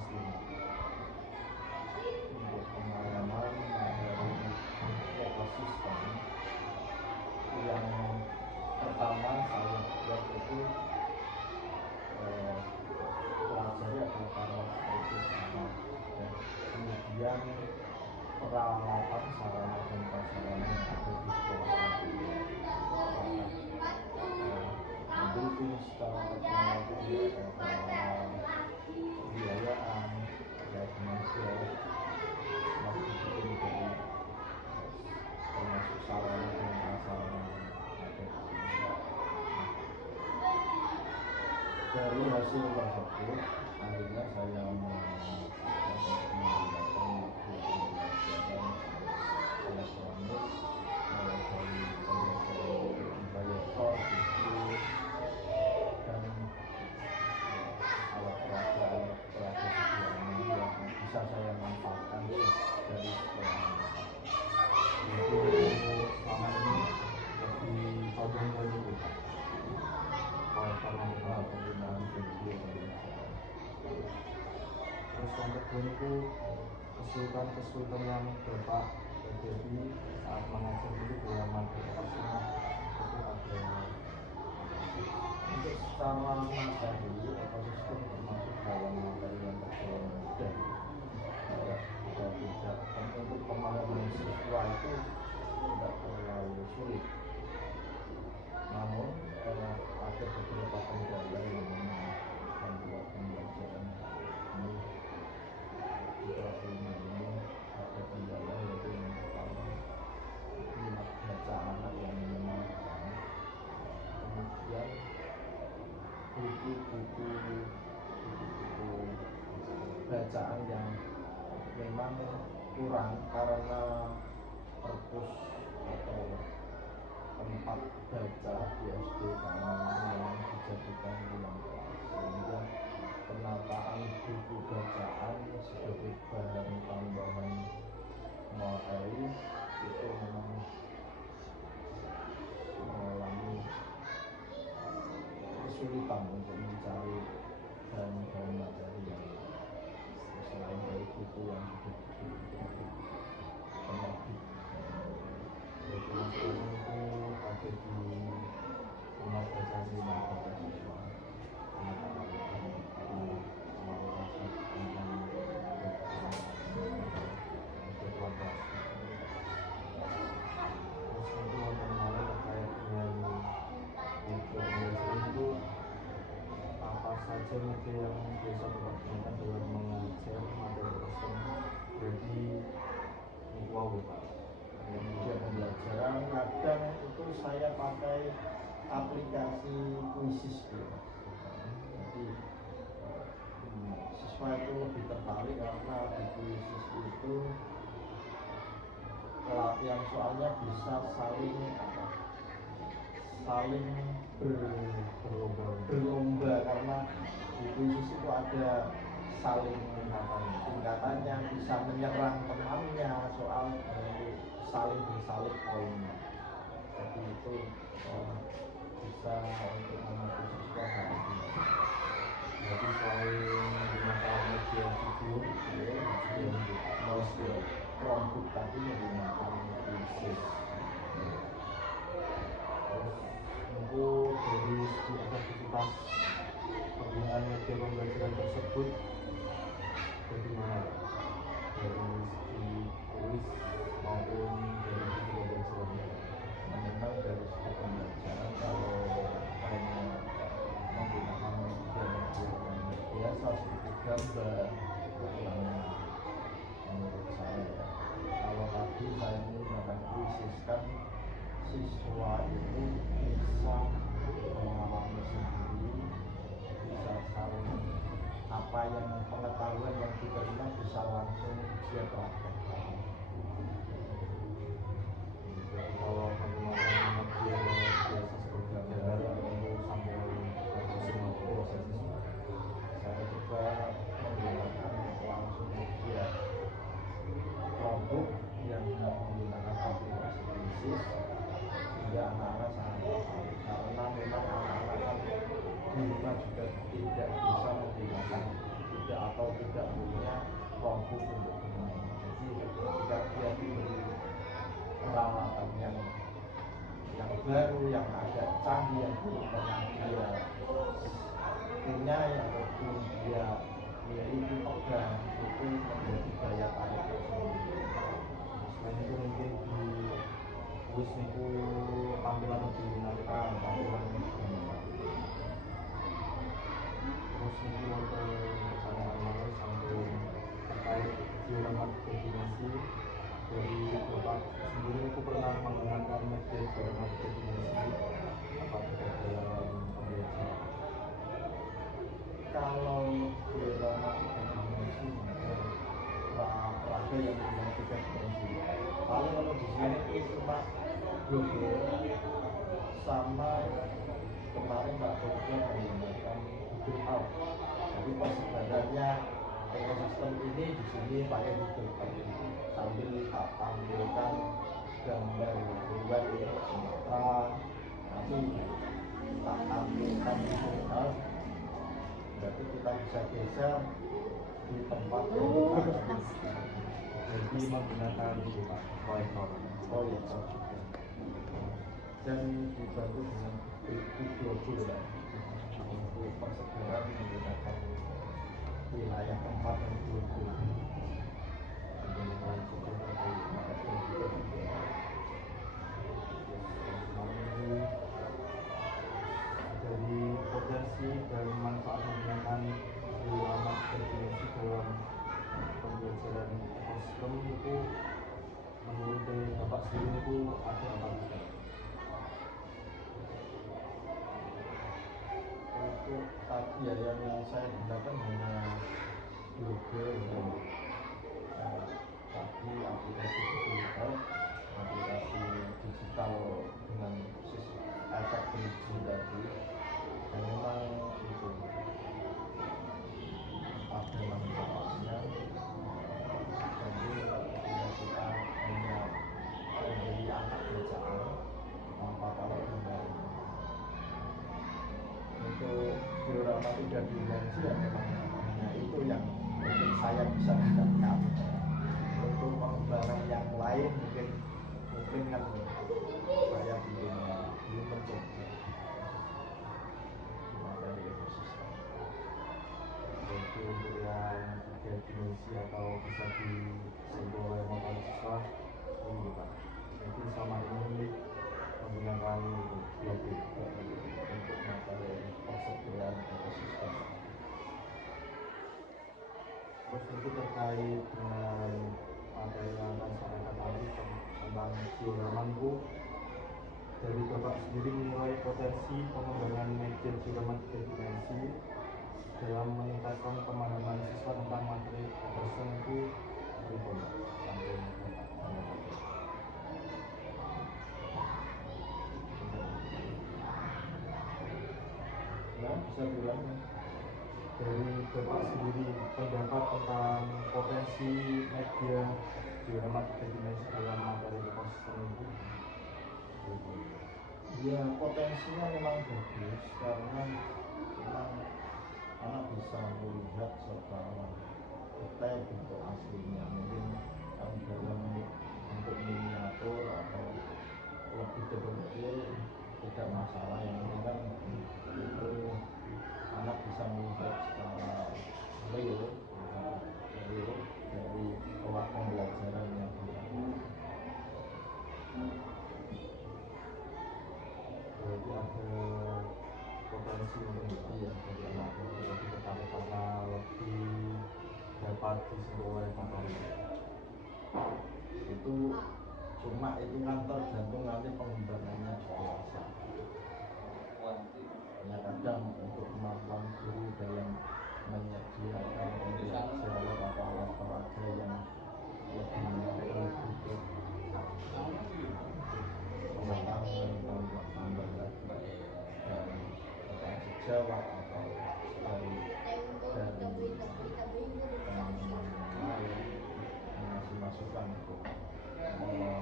kelas 5 untuk pengalaman dari ekosistem. Yang pertama saya buat itu pelajari adalah karena dan kemudian peralatan sarana dan prasarana yang ada di sekolah mendukung secara teknologi, pembiayaan, finansial, masih itu dari termasuk sarana dan prasarana yang ada. Dari hasil tersebut akhirnya saya menggunakan pembelajaran elektronik mulai dari pembelajaran proyektor, dan alat peraga sederhana yang bisa saya manfaatkan dari sekolah. Jadi selama ini lebih condong ke itu penggunaan video pembelajaran. Terus yang kedua itu kesulitan yang Bapak terjadi saat mengajar itu dalam materi personal itu ada. Untuk secara materi ekosistem termasuk dalam materi yang tergolong mudah, tidak untuk pemahaman siswa itu tidak terlalu sulit. Namun ada beberapa kendala yang membuat pembelajaran ini tidak ini ada kendala, yaitu yang pertama minat baca anak yang melemah, kemudian buku-buku bacaan yang memang kurang karena perpus atau tempat baca di SD kami memang dijadikan ruang kelas, sehingga penataan buku bacaan sebagai bahan tambahan materi itu memang mengalami kesulitan untuk mencari bahan materi yang selain dari buku yang penerbit. Jadi maksudnya itu ada di rumah baca siswa anak-anak saja media yang biasa digunakan dalam mengajar materi personal. Berarti wow Pak, media pembelajaran kadang itu saya pakai aplikasi Quizzes gitu. Jadi siswa itu lebih tertarik karena di Quizzes itu pelatihan soalnya bisa saling berlomba karena di Quizzes itu ada saling tingkatannya, bisa menyerang temannya soal saling bersalib poinnya. Jadi itu bisa untuk membantu siswa tadi. jadi selain menggunakan media video, Chromebook tadi menggunakan Quizzes. terus untuk dari segi efektivitas penggunaan media pembelajaran tersebut bagaimana dari segi tulis maupun dari segi pembelajaran? Memang dari segi pembelajaran kalau hanya menggunakan media yang biasa seperti gambar yang menurut saya, kalau tadi saya menggunakan Quizzes kan siswa itu bisa mengalami sendiri, bisa saling apa yang pengetahuan yang diterima bisa langsung dia praktekkan. Jadi kalau menggunakan media biasa seperti gambar atau sampai semua proses Saya juga menggunakan langsung media Chromebook yang menggunakan aplikasi Quizzes, sehingga anak-anak sangat tertarik karena memang anak-anak kan di rumah juga tidak bisa menggunakan tidak fokus untuk bermain. Jadi ketika dia diberi peralatan yang baru, yang agak canggih, yang belum pernah dia punya ataupun dia miliki pegang, itu menjadi daya tarik tersendiri. Selain itu mungkin di kuis niku tampilan lebih menyenangkan, tampilan terus niku wonten pertanyaan malih sampai terkait diorama dimensi. Dari Bapak sendiri niku pernah menggunakan media diorama dimensi apa tidak dalam pembelajaran? Kalau diorama dimensi olahraga yang punya 3 dimensi, paling kalau di sini itu cuma global sama kemarin Pak Dokter menggunakan Google Earth. Jadi persebarannya ekosistem ini di sini pakai Google Earth, sambil tak tampilkan gambar hewan Sumatera, nanti tak tampilkan Google Earth. Berarti kita bisa geser di tempat yang kita. Jadi menggunakan proyektor dan dibantu dengan Google ya, untuk persebaran menggunakan wilayah tempat yang global. Dari potensi dan manfaat menggunakan diorama dimensi dalam pembelajaran ekosistem itu menurut Bapak sendiri itu ada apa saja? Untuk tadi ya yang saya gunakan hanya Google dan tadi aplikasi Google, aplikasi digital dengan efek 3G tadi, dan memang itu ada manfaatnya. Jadi kita hanya memberi anak bacaan tanpa tahu kembali. Untuk diorama 3 dimensi ya memang hanya itu yang mungkin saya bisa gunakan. Untuk pengembangan yang lain mungkin kan saya belum mencoba materi ekosistem. Jadi untuk yang 3 dimensi atau bisa disentuh oleh mata siswa ini Pak, mungkin sama ini menggunakan blogger untuk materi persebaran ekosistem. Terus itu terkait dengan materi yang akan saya angkat tadi tentang diorama itu, dari Bapak sendiri menilai potensi pengembangan media diorama 3 dimensi dalam meningkatkan pemahaman siswa tentang materi ekosistem itu bagaimana? Sampai Ya, bisa bilang dari Bapak sendiri pendapat tentang potensi media diorama 3 dimensi dalam materi ekosistem itu? Ya, potensinya memang bagus karena memang anak bisa melihat secara detail bentuk aslinya, mungkin yang dalam bentuk miniatur atau lebih kecil tidak masalah, yang penting kan itu anak bisa melihat secara real dari pola pembelajaran yang dilakukan. Berarti ada potensi untuk dari anak lebih tertarik karena lebih dapat disentuh oleh materi Itu cuma itu kan tergantung nanti pengembangannya dewasa. Ya kadang untuk kemampuan guru dalam menyediakan pembelajaran atau alat peraga yang lebih berbentuk pengetahuan tambah lagi dari sejawat atau dari teman-teman yang lain mengasih masukan untuk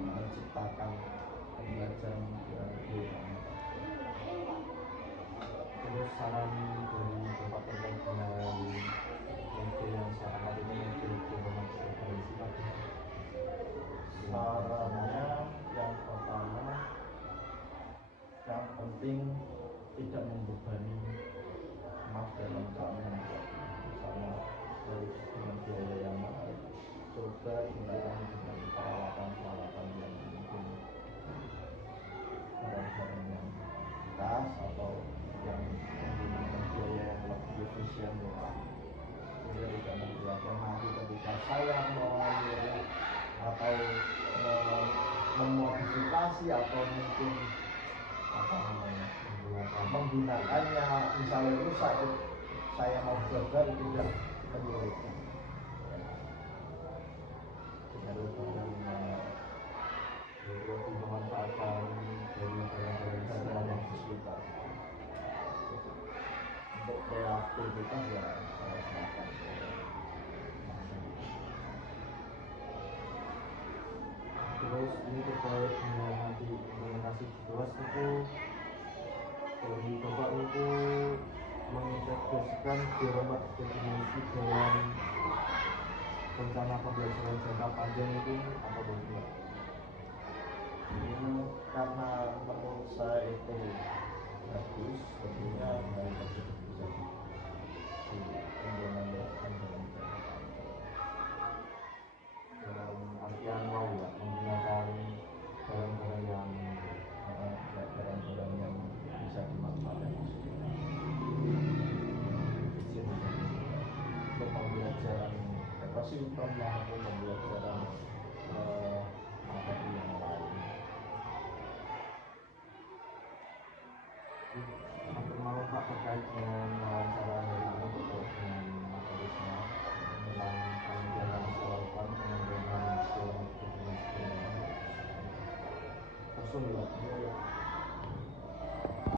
menciptakan pembelajaran diorama. terus saran dari Bapak terkait dengan media yang saya angkat eksploitasi atau mungkin apa namanya menggunakannya, misalnya rusak saya mau gagal tidak menyulitkan dengan lebih memanfaatkan dari barang-barang yang di sekitar. Untuk kreativitas ya saya serahkan ke terus ini terkait dengan nanti implementasi jelas itu dari Bapak itu mengintegrasikan beberapa definisi dalam rencana pembelajaran jangka panjang itu apa bagaimana? karena menurut saya itu bagus, tentunya hal tersebut bisa diimplementasikan dalam jangka panjang Dalam artian mau ya menggunakan barang-barang yang barang-barang yang bisa dimanfaatkan untuk pembelajaran apa sih maupun pembelajaran materi yang lain. Hampir mau Pak terkait dengan wawancara dari ini terkait dengan materisnya tentang penelitian sekolah pengembangan dalam definisi tersun ya.